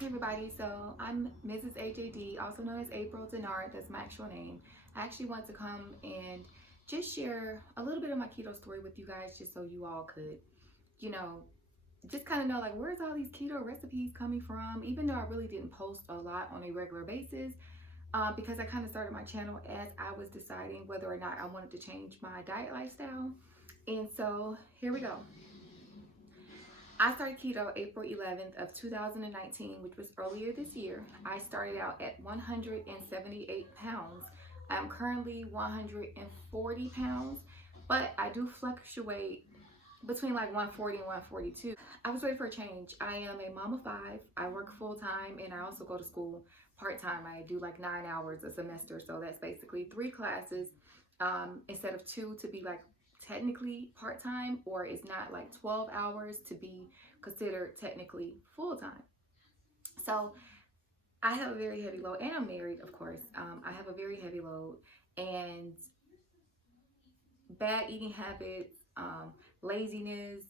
Hey everybody, so I'm Mrs. AJD, also known as April Denard, that's my actual name. I actually want to come and just share a little bit of my keto story with you guys just so you all could, you know, just kind of know like where's all these keto recipes coming from, even though I really didn't post a lot on a regular basis because I kind of started my channel as I was deciding whether or not I wanted to change my diet lifestyle. And so here we go. I started keto April 11th of 2019, which was earlier this year. I started out at 178 pounds. I'm currently 140 pounds, but I do fluctuate between like 140 and 142. I was ready for a change. I am a mom of 5. I work full time and I also go to school part time. I do like 9 hours a semester, so that's basically 3 classes instead of 2 to be like technically part-time, or it's not like 12 hours to be considered technically full-time. So I have a very heavy load, and I'm married, of course. I have a very heavy load, and bad eating habits, laziness,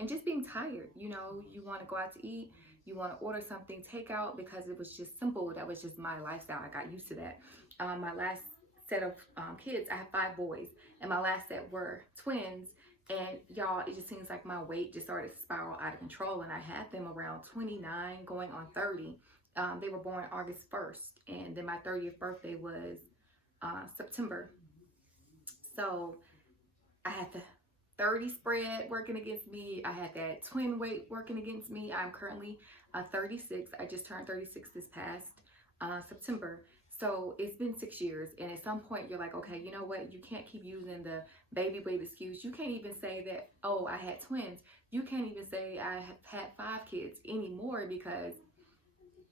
and just being tired. You know, you want to go out to eat, you want to order something takeout because it was just simple. That was just my lifestyle. I got used to that. My last set of kids, I have 5 boys, and my last set were twins. And y'all, it just seems like my weight just started to spiral out of control, and I had them around 29 going on 30. They were born August 1st, and then my 30th birthday was September. So I had the 30 spread working against me. I had that twin weight working against me. I'm currently 36. I just turned 36 this past September. So it's been 6 years, and at some point you're like, okay, you know what? You can't keep using the baby weight excuse. You can't even say that, oh, I had twins. You can't even say I have had 5 kids anymore, because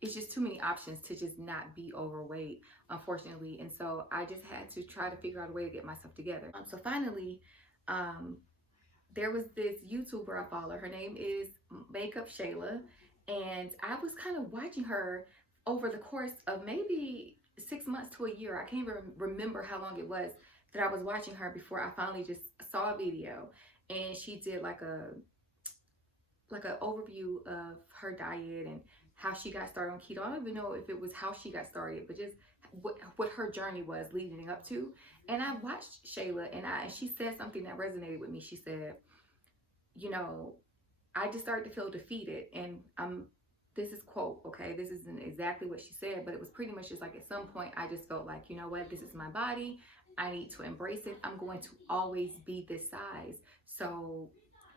it's just too many options to just not be overweight, unfortunately. And so I just had to try to figure out a way to get myself together. So finally, there was this YouTuber I follow. Her name is Makeup Shayla, and I was kind of watching her over the course of maybe 6 months to a year. I can't even remember how long it was that I was watching her before I finally just saw a video, and she did like an overview of her diet and how she got started on keto. I don't even know if it was how she got started, but just what her journey was leading up to. And I watched Shayla, and she said something that resonated with me. She said, you know, I just started to feel defeated, and this is quote, okay, this isn't exactly what she said, but it was pretty much just like at some point I just felt like, you know what, this is my body, I need to embrace it. I'm going to always be this size, so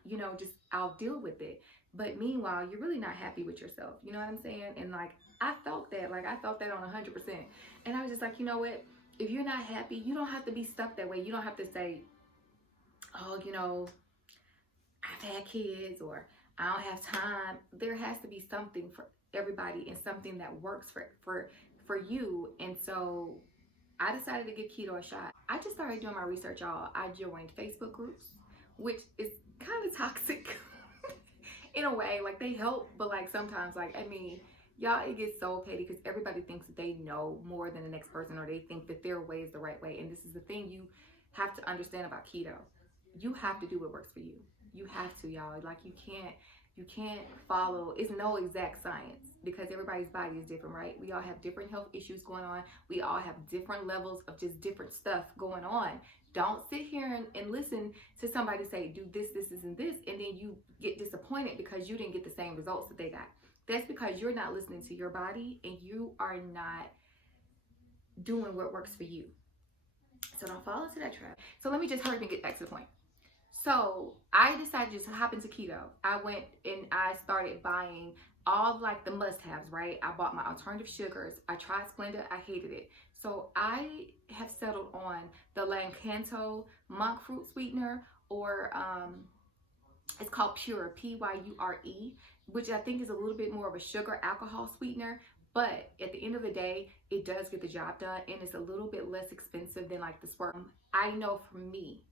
you know, just I'll deal with it. But meanwhile, you're really not happy with yourself, you know what I'm saying? And like I felt that on 100%. And I was just like, you know what, if you're not happy, you don't have to be stuck that way. You don't have to say, oh, you know, I've had kids, or I don't have time. There has to be something for everybody, and something that works for you. And so I decided to give keto a shot. I just started doing my research, y'all. I joined Facebook groups, which is kind of toxic in a way. Like they help, but like sometimes, like, I mean, y'all, it gets so petty because everybody thinks that they know more than the next person, or they think that their way is the right way. And this is the thing you have to understand about keto. You have to do what works for you. You have to, y'all. Like you can't follow, it's no exact science, because everybody's body is different, right? We all have different health issues going on. We all have different levels of just different stuff going on. Don't sit here and listen to somebody say, do this, and this, and then you get disappointed because you didn't get the same results that they got. That's because you're not listening to your body, and you are not doing what works for you. So don't fall into that trap. So let me just hurry and get back to the point. So I decided just to hop into keto. I went and I started buying all like the must-haves, right? I bought my alternative sugars. I tried Splenda. I hated it. So I have settled on the Lancanto monk fruit sweetener, or it's called Pure, Pyure, which I think is a little bit more of a sugar alcohol sweetener. But at the end of the day, it does get the job done, and it's a little bit less expensive than like the Swerve. I know for me,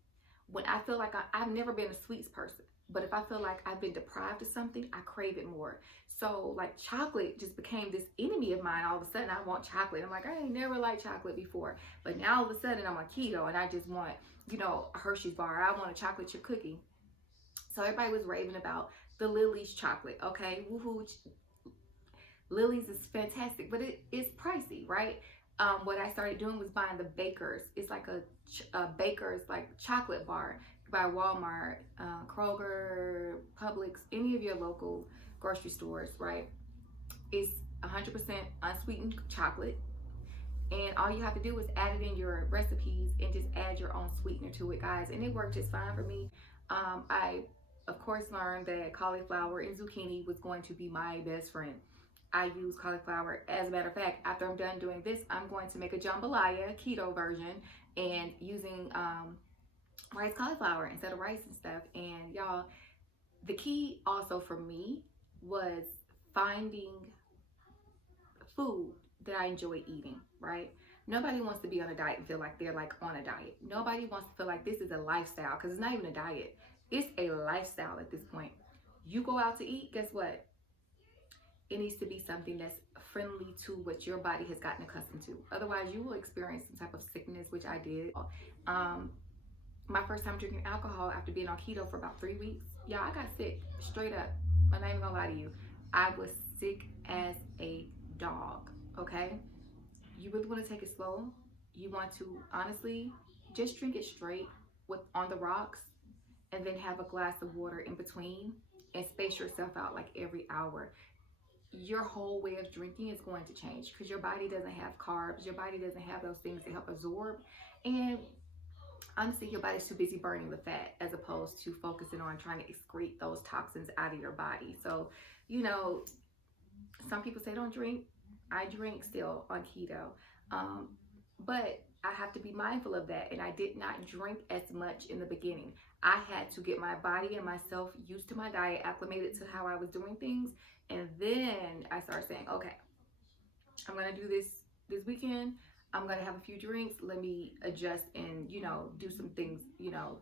when I feel like I've never been a sweets person, but if I feel like I've been deprived of something, I crave it more. So like chocolate just became this enemy of mine. All of a sudden I want chocolate. I'm like, I ain't never liked chocolate before, but now all of a sudden I'm on keto and I just want, you know, a Hershey's bar. I want a chocolate chip cookie. So everybody was raving about the Lily's chocolate. Okay, woohoo. Lily's is fantastic, but it is pricey, right? What I started doing was buying the Baker's. It's like a Baker's like chocolate bar by Walmart, Kroger, Publix, any of your local grocery stores, right? It's 100% unsweetened chocolate. And all you have to do is add it in your recipes and just add your own sweetener to it, guys. And it worked just fine for me. I, of course, learned that cauliflower and zucchini was going to be my best friend. I use cauliflower. As a matter of fact, after I'm done doing this, I'm going to make a jambalaya keto version and using rice cauliflower instead of rice and stuff. And y'all, the key also for me was finding food that I enjoy eating, right? Nobody wants to be on a diet and feel like they're like on a diet. Nobody wants to feel like this is a lifestyle, because it's not even a diet. It's a lifestyle at this point. You go out to eat, guess what? It needs to be something that's friendly to what your body has gotten accustomed to. Otherwise, you will experience some type of sickness, which I did. My first time drinking alcohol after being on keto for about 3 weeks, y'all, I got sick, straight up. I'm not even gonna lie to you. I was sick as a dog, okay? You really want to take it slow. You want to honestly just drink it straight with on the rocks, and then have a glass of water in between, and space yourself out like every hour. Your whole way of drinking is going to change, because your body doesn't have carbs. Your body doesn't have those things to help absorb. And honestly, your body's too busy burning the fat as opposed to focusing on trying to excrete those toxins out of your body. So, you know, some people say don't drink. I drink still on keto. But I have to be mindful of that. And I did not drink as much in the beginning. I had to get my body and myself used to my diet, acclimated to how I was doing things. And then I started saying, okay, I'm going to do this weekend. I'm going to have a few drinks. Let me adjust and, you know, do some things, you know.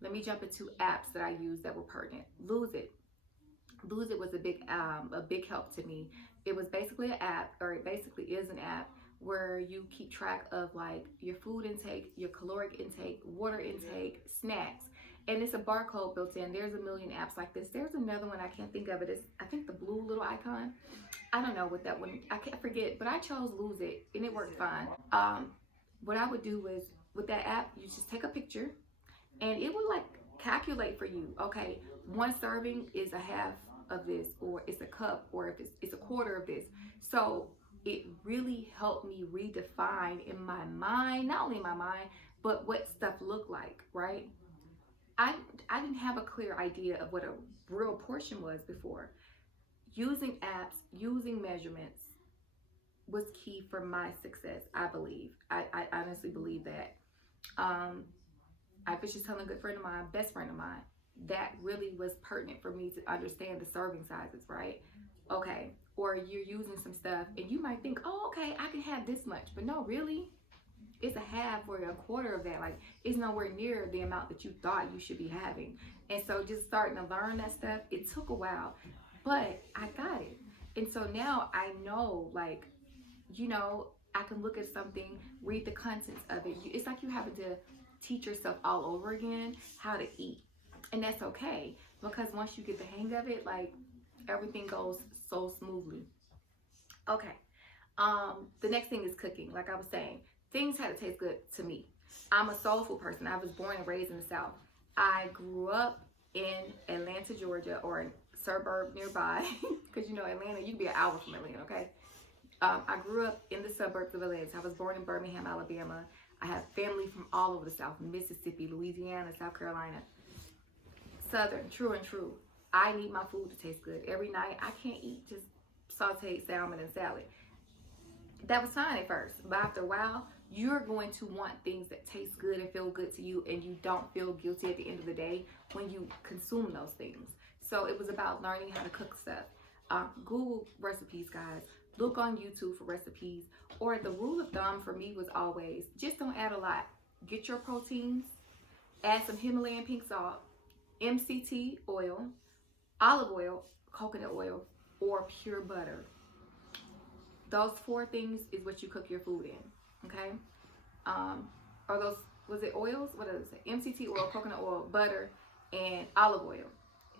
Let me jump into apps that I use that were pertinent. Lose It. Lose It was a big help to me. It was basically an app, or it basically is an app, where you keep track of like your food intake, your caloric intake, water intake, snacks. And it's a barcode built in. There's a million apps like this. There's another one, I can't think of it. It's, I think, the blue little icon. I don't know what that one, I can't forget, but I chose Lose It and it worked fine. What I would do was, with that app, you just take a picture and it would like calculate for you, okay, one serving is a half of this, or it's a cup, or if it's a quarter of this. So it really helped me redefine in my mind, not only in my mind, but what stuff looked like, right? I didn't have a clear idea of what a real portion was before. Using apps, using measurements was key for my success, I believe. I honestly believe that. I was just telling a good friend of mine, best friend of mine, that really was pertinent for me to understand the serving sizes, right? Okay, or you're using some stuff and you might think, oh, okay, I can have this much, but no, really? It's a half or a quarter of that. Like, it's nowhere near the amount that you thought you should be having. And so just starting to learn that stuff, it took a while, but I got it. And so now I know, like, you know, I can look at something, read the contents of it. It's like you having to teach yourself all over again how to eat. And that's okay, because once you get the hang of it, like, everything goes so smoothly. Okay. The next thing is cooking. Like I was saying, things had to taste good to me. I'm a soulful person. I was born and raised in the South. I grew up in Atlanta, Georgia, or a suburb nearby, because you know Atlanta, you can be an hour from Atlanta, okay? I grew up in the suburbs of Atlanta. I was born in Birmingham, Alabama. I have family from all over the South: Mississippi, Louisiana, South Carolina. Southern, true and true. I need my food to taste good. Every night, I can't eat just sauteed salmon and salad. That was fine at first, but after a while, you're going to want things that taste good and feel good to you, and you don't feel guilty at the end of the day when you consume those things. So it was about learning how to cook stuff. Google recipes, guys. Look on YouTube for recipes. Or the rule of thumb for me was always, just don't add a lot. Get your proteins, add some Himalayan pink salt, MCT oil, olive oil, coconut oil, or pure butter. Those 4 things is what you cook your food in, okay? Or those, was it oils? What does it say? MCT oil, coconut oil, butter, and olive oil.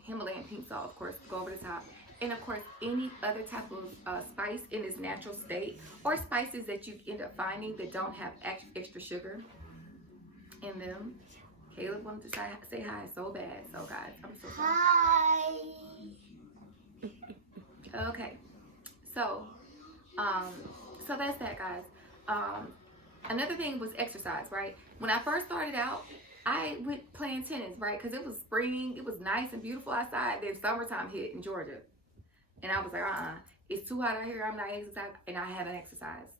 Himalayan pink salt, of course, go over the top. And of course, any other type of spice in its natural state, or spices that you end up finding that don't have extra sugar in them. Caleb wanted to say hi so bad. So guys, I'm so sorry. Hi. Okay. So that's that, guys. Another thing was exercise, right? When I first started out, I went playing tennis, right? Because it was spring, it was nice and beautiful outside. Then summertime hit in Georgia. And I was like, it's too hot out here. I'm not exercising. And I haven't exercised.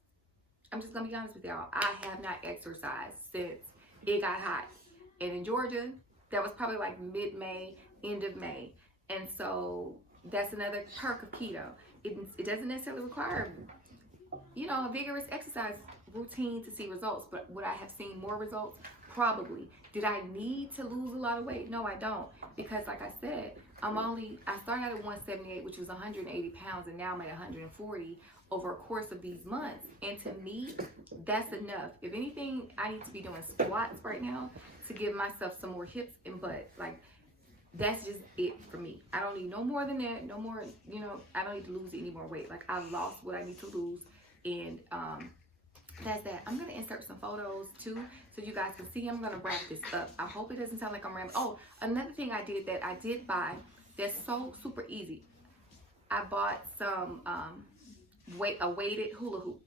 I'm just going to be honest with y'all. I have not exercised since it got hot. And in Georgia, that was probably like mid-May, end of May. And so that's another perk of keto. It doesn't necessarily require, a vigorous exercise routine to see results. But would I have seen more results? Probably. Did I need to lose a lot of weight? No, I don't. Because like I said, I started out at 178, which was 180 pounds, and now I'm at 140 over a course of these months. And to me, that's enough. If anything, I need to be doing squats right now to give myself some more hips and butt. Like, that's just it for me. I don't need no more than that. No more, I don't need to lose any more weight. Like, I've lost what I need to lose. And that's that. I'm going to insert some photos too so you guys can see. I'm going to wrap this up. I hope it doesn't sound like I'm rambling. Oh, another thing I did buy that's so super easy. I bought some a weighted hula hoop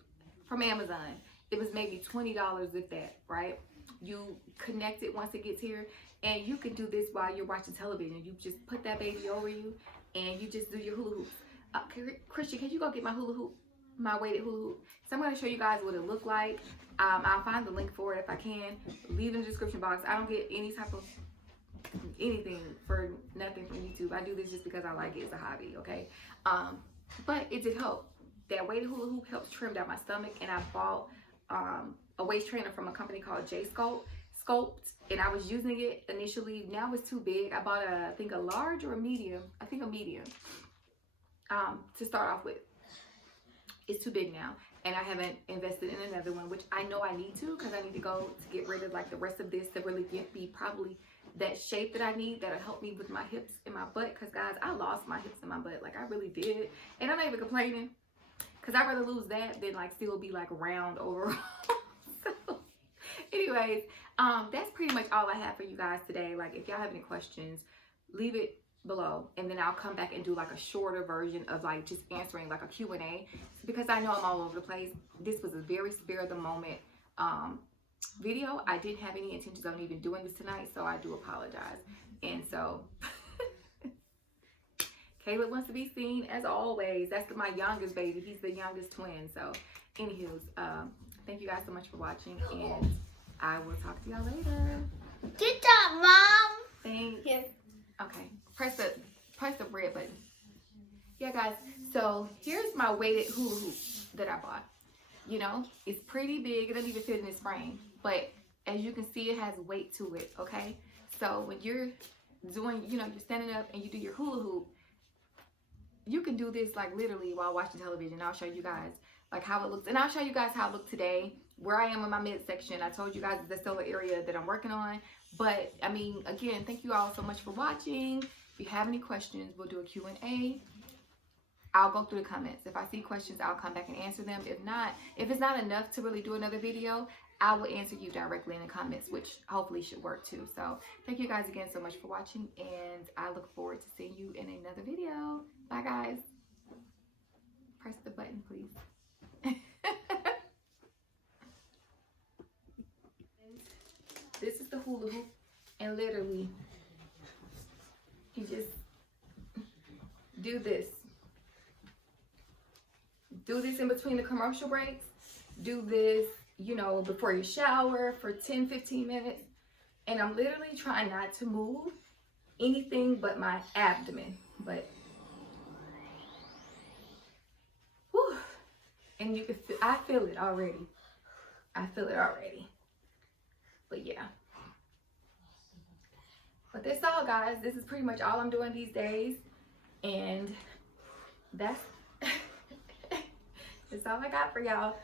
from Amazon. It was maybe $20 if that, right? You connect it once it gets here, and you can do this while you're watching television. You just put that baby over you and you just do your hula hoops. Christian, can you go get my hula hoop? My weighted hula hoop. So I'm going to show you guys what it looked like. I'll find the link for it if I can. Leave in the description box. I don't get any type of anything for nothing from YouTube. I do this just because I like it. It's a hobby, okay? But it did help. That weighted hula hoop helps trim down my stomach, and I bought a waist trainer from a company called Sculpt, and I was using it initially. Now it's too big. I bought I think a large or a medium. I think a medium to start off with. It's too big now, and I haven't invested in another one, which I know I need to, because I need to go to get rid of like the rest of this to really get me probably that shape that I need, that'll help me with my hips and my butt. Because guys, I lost my hips and my butt, like I really did, and I'm not even complaining, because I'd rather lose that than like still be like round overall. So anyways, that's pretty much all I have for you guys today. Like, if y'all have any questions, leave it below, and then I'll come back and do like a shorter version of like just answering like a Q&A, because I know I'm all over the place. This was a very spare of the moment video. I didn't have any intentions on even doing this tonight, so I do apologize. And so Caleb wants to be seen as always. That's my youngest baby. He's the youngest twin. So anywho, thank you guys so much for watching, and I will talk to y'all later. Good job, Mom. Thanks. Yes. Okay. Press the red button. Yeah, guys. So here's my weighted hula hoop that I bought. It's pretty big. It doesn't even fit in this frame, but as you can see, it has weight to it. Okay. So when you're doing, you're standing up and you do your hula hoop, you can do this like literally while watching television. I'll show you guys like how it looks, and I'll show you guys how it looked today, where I am in my midsection. I told you guys the still area that I'm working on. But I mean, again, thank you all so much for watching. If you have any questions, we'll do a Q&A. I'll go through the comments. If I see questions, I'll come back and answer them. If it's not enough to really do another video, I will answer you directly in the comments, which hopefully should work too. So thank you guys again so much for watching, and I look forward to seeing you in another video. Bye, guys. Press the button, please. This is the hula hoop, and literally, you just do this. Do this in between the commercial breaks. Do this, before you shower for 10-15 minutes. And I'm literally trying not to move anything but my abdomen. But, whew, and you can feel, I feel it already. But yeah. But that's all, guys. This is pretty much all I'm doing these days. And that's all I got for y'all.